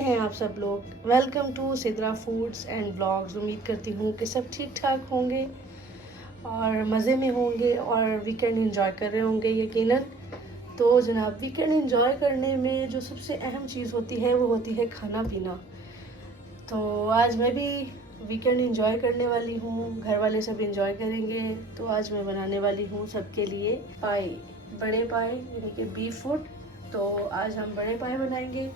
हैं आप सब लोग। Welcome to Sidra foods and blogs. उम्मीद करती हूँ कि सब ठीक ठाक होंगे और मज़े में होंगे और वीकेंड एंजॉय कर रहे होंगे यकीनन। तो जनाब, वीकेंड एंजॉय करने में जो सबसे अहम चीज़ होती है वो होती है खाना पीना। तो आज मैं भी वीकेंड एंजॉय करने वाली हूँ, घर वाले सब एंजॉय करेंगे। तो आज मैं बनाने वाली हूँ सबके लिए पाए, बड़े पाए यानी कि बीफ फूड। तो आज हम बड़े पाए बनाएंगे।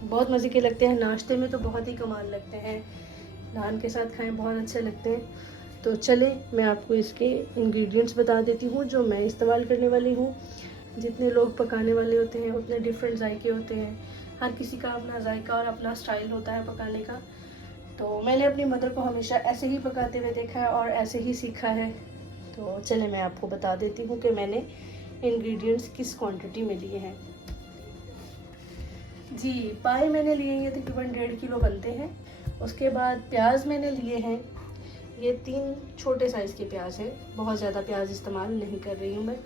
बहुत मज़े के लगते हैं, नाश्ते में तो बहुत ही कमाल लगते हैं, नान के साथ खाएं बहुत अच्छे लगते हैं। तो चले मैं आपको इसके इंग्रेडिएंट्स बता देती हूँ जो मैं इस्तेमाल करने वाली हूँ। जितने लोग पकाने वाले होते हैं उतने डिफरेंट जायके होते हैं, हर किसी का अपना जायका और अपना स्टाइल होता है पकाने का। तो मैंने अपनी मदर को हमेशा ऐसे ही पकाते हुए देखा है और ऐसे ही सीखा है। तो चले मैं आपको बता देती हूँ कि मैंने इंग्रेडिएंट्स किस क्वांटिटी में लिए हैं। जी, पाए मैंने लिए हैं, ये तकरीबन 1.5 किलो बनते हैं। उसके बाद प्याज मैंने लिए हैं, ये 3 छोटे साइज़ के प्याज हैं, बहुत ज़्यादा प्याज इस्तेमाल नहीं कर रही हूँ मैं।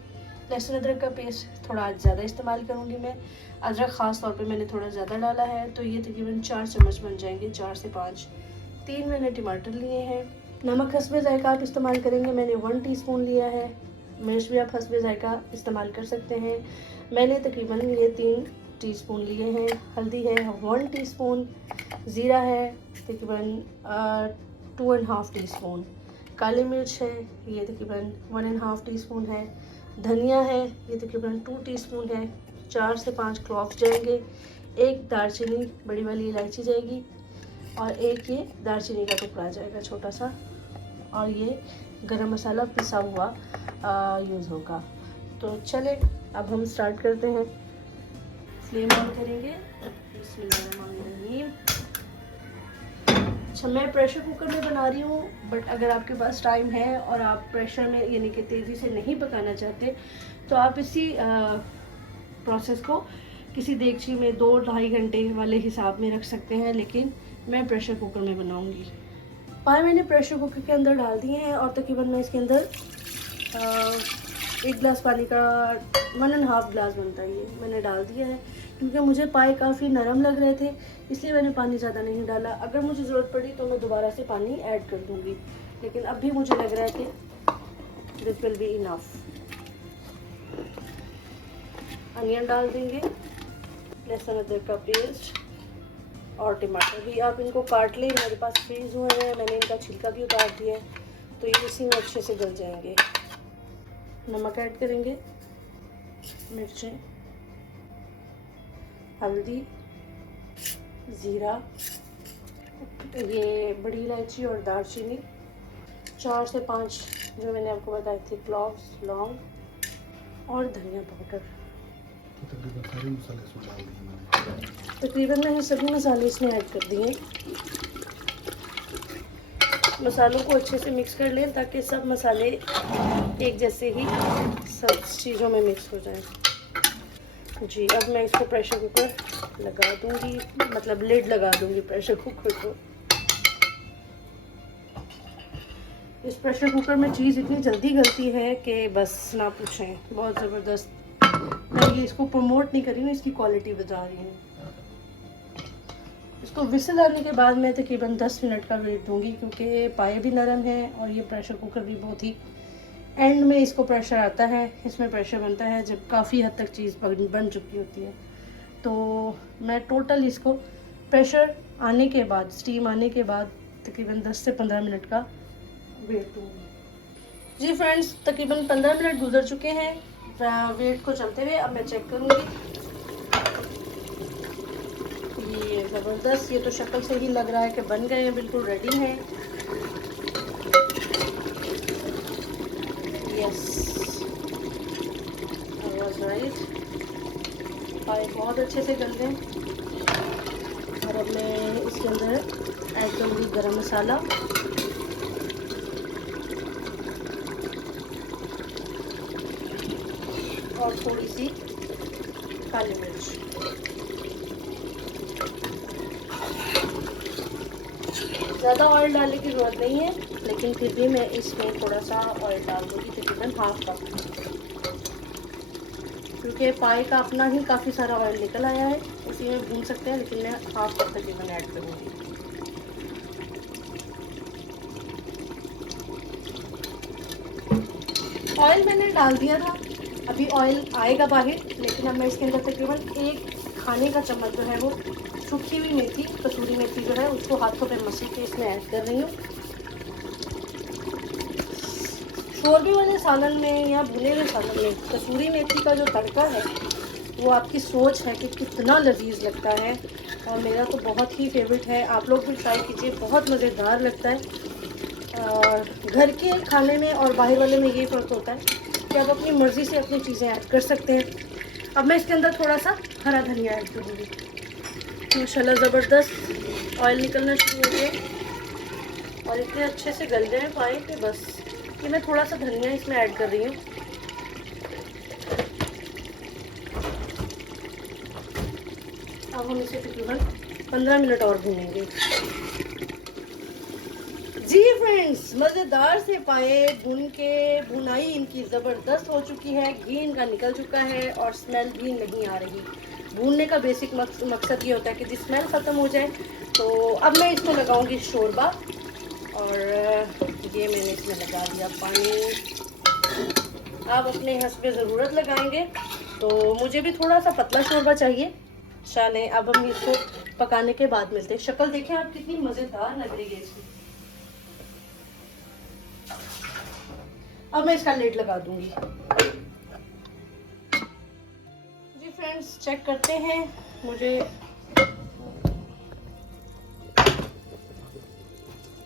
लहसुन अदरक का पेस्ट थोड़ा ज़्यादा इस्तेमाल करूँगी मैं, अदरक ख़ास तौर पे मैंने थोड़ा ज़्यादा डाला है। तो ये तकरीबन 4 चम्मच बन जाएंगे, 4 से 5। 3 मैंने टमाटर लिए हैं। नमक हस्बे जायका आप इस्तेमाल करेंगे, मैंने 1 टीस्पून लिया है। मिर्च भी आप हस्बे जायका इस्तेमाल कर सकते हैं, मैंने तकरीबन ये 3 टीस्पून लिए हैं। हल्दी है 1 टीस्पून, ज़ीरा है तकरीबन 2.5 टीस्पून, काली मिर्च है ये तकरीबन 1.5 टीस्पून है, धनिया है ये तकरीबन 2 टीस्पून है, 4 से 5 क्लॉव्स जाएंगे, 1 दालचीनी बड़ी वाली इलायची जाएगी और 1 ये दालचीनी का टुकड़ा जाएगा छोटा सा, और ये गरम मसाला पिसा हुआ यूज़ होगा। तो चले अब हम स्टार्ट करते हैं। फ्लेम ऑन करेंगे। बिस्मिल्लाहिर्रहमानिर्रहीम। अच्छा, मैं प्रेशर कुकर में बना रही हूँ, बट अगर आपके पास टाइम है और आप प्रेशर में यानी कि तेज़ी से नहीं पकाना चाहते तो आप इसी प्रोसेस को किसी देगची में 2-2.5 घंटे वाले हिसाब में रख सकते हैं, लेकिन मैं प्रेशर कुकर में बनाऊँगी। पाए मैंने प्रेशर कुकर के अंदर डाल दिए हैं और तकरीबन मैं इसके अंदर 1 गिलास पानी का 1.5 गिलास बनता है ये मैंने डाल दिया है, क्योंकि मुझे पाए काफ़ी नरम लग रहे थे इसलिए मैंने पानी ज़्यादा नहीं डाला। अगर मुझे ज़रूरत पड़ी तो मैं दोबारा से पानी ऐड कर दूँगी, लेकिन अभी मुझे लग रहा है कि this will be enough. Onion डाल देंगे, लहसुन अदरक का पेस्ट और टमाटर भी आप इनको काट लें, मेरे पास फ्रीज हुए हैं, मैंने इनका छिलका भी उतार दिया है तो ये इसी में अच्छे से गल जाएंगे। नमक ऐड करेंगे, मिर्चें, हल्दी, ज़ीरा, ये बड़ी इलायची और दालचीनी, 4 से 5 जो मैंने आपको बताए थे क्लॉव्स, लौंग और धनिया पाउडर। तकरीबन मैंने सभी मसाले इसमें ऐड कर दिए। मसालों को अच्छे से मिक्स कर लें ताकि सब मसाले एक जैसे ही सब चीज़ों में मिक्स हो जाएं। जी, अब मैं इसको प्रेशर कुकर लगा दूंगी, मतलब लिड लगा दूंगी प्रेशर कुकर को। इस प्रेशर कुकर में चीज़ इतनी जल्दी गलती है कि बस ना पूछें, बहुत ज़बरदस्त। मैं ये इसको प्रमोट नहीं कर रही हूँ, इसकी क्वालिटी बता रही हूँ। इसको विसल आने के बाद मैं तकरीबन 10 मिनट का वेट दूंगी, क्योंकि पाए भी नरम हैं और ये प्रेशर कुकर भी बहुत ही एंड में इसको प्रेशर आता है, इसमें प्रेशर बनता है जब काफ़ी हद तक चीज़ बन चुकी होती है। तो मैं टोटल इसको प्रेशर आने के बाद, स्टीम आने के बाद तकरीबन 10 से 15 मिनट का वेट दूँगी। जी फ्रेंड्स, तकरीबन 15 मिनट गुजर चुके हैं वेट को चलते हुए। अब मैं चेक करूँगी। ये ज़बरदस्त, ये तो शक्ल से ही लग रहा है कि बन गए हैं, बिल्कुल रेडी हैं। यस, राइट, पाए बहुत अच्छे से गल गए। और अब मैं इसके अंदर ऐड करूँगी गरम मसाला, और थोड़ी सी काली मिर्च। ज़्यादा ऑयल डालने की ज़रूरत नहीं है, लेकिन फिर भी मैं इसमें थोड़ा सा ऑयल डाल दूँगी, तकरीबन ½ कप। क्योंकि पाए का अपना ही काफ़ी सारा ऑयल निकल आया है, उसी में भून सकते हैं, लेकिन मैं हाफ कप तकरीबन ऐड करूँगी। ऑयल मैंने डाल दिया था, अभी ऑयल आएगा बाहर, लेकिन अब मैं इसके अंदर तकरीबन 1 खाने का चम्मच जो है वो सूखी हुई मेथी, कसूरी मेथी जो है उसको हाथों पे मसल के इसमें ऐड कर रही हूँ। शोरबे वाले सालन में या भुने हुए सालन में कसूरी मेथी का जो तड़का है वो आपकी सोच है कि कितना लजीज लगता है, और मेरा तो बहुत ही फेवरेट है। आप लोग भी ट्राई कीजिए, बहुत मज़ेदार लगता है। और घर के खाने में और बाहर वाले में ये फ़र्क होता है कि आप अपनी मर्ज़ी से अपनी चीज़ें ऐड कर सकते हैं। अब मैं इसके अंदर थोड़ा सा हरा धनिया ऐड करूँगी। माशाल्लाह ज़बरदस्त ऑयल निकलना शुरू हो गया और इतने अच्छे से गल गए पाए कि बस ये मैं थोड़ा सा धनिया इसमें ऐड कर रही हूँ। अब हम इसे तकरीबन 15 मिनट और भूनेंगे। जी फ्रेंड्स, मज़ेदार से पाए भून के भुनाई इनकी ज़बरदस्त हो चुकी है, घी इनका निकल चुका है और स्मेल भी नहीं आ रही। भूनने का बेसिक मकसद ये होता है कि जी स्मेल ख़त्म हो जाए। तो अब मैं इसमें लगाऊंगी शोरबा, और ये मैंने इसमें लगा दिया पानी। आप अपने हस्बे ज़रूरत लगाएंगे, तो मुझे भी थोड़ा सा पतला शोरबा चाहिए। शाने अब हम इसको पकाने के बाद मिलते हैं। शक्ल देखें आप कितनी मज़ेदार लग रही है इसकी। अब मैं इसका लिड लगा दूंगी। जी फ्रेंड्स, चेक करते हैं। मुझे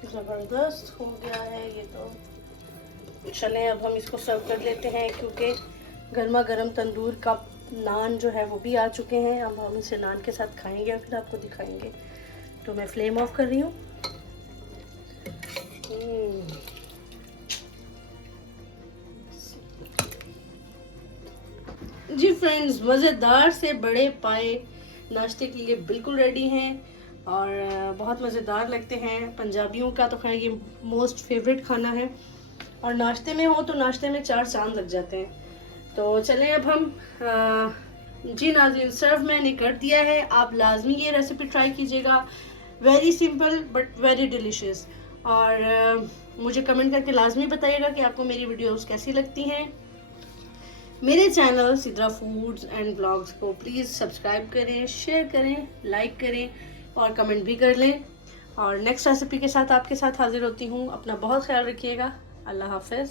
ज़बरदस्त हो गया है ये तो। चलें अब हम इसको सर्व कर लेते हैं, क्योंकि गर्मा गर्म तंदूर का नान जो है वो भी आ चुके हैं। अब हम इसे नान के साथ खाएंगे और फिर आपको दिखाएंगे। तो मैं फ्लेम ऑफ कर रही हूँ। जी फ्रेंड्स, मज़ेदार से बड़े पाए नाश्ते के लिए बिल्कुल रेडी हैं और बहुत मज़ेदार लगते हैं। पंजाबियों का तो खैर ये मोस्ट फेवरेट खाना है, और नाश्ते में हो तो नाश्ते में 4 चांद लग जाते हैं। तो चलें अब हम जी नाज़रीन, सर्व मैंने कर दिया है। आप लाजमी ये रेसिपी ट्राई कीजिएगा। Very simple but very delicious. और मुझे कमेंट करके लाजमी बताइएगा कि आपको मेरी वीडियोस कैसी लगती हैं। मेरे channel Sidra foods and blogs को प्लीज़ सब्सक्राइब करें, शेयर करें, लाइक करें और कमेंट भी कर लें। और नेक्स्ट रेसिपी के साथ आपके साथ हाजिर होती हूँ। अपना बहुत ख्याल रखिएगा। अल्लाह हाफ़िज़।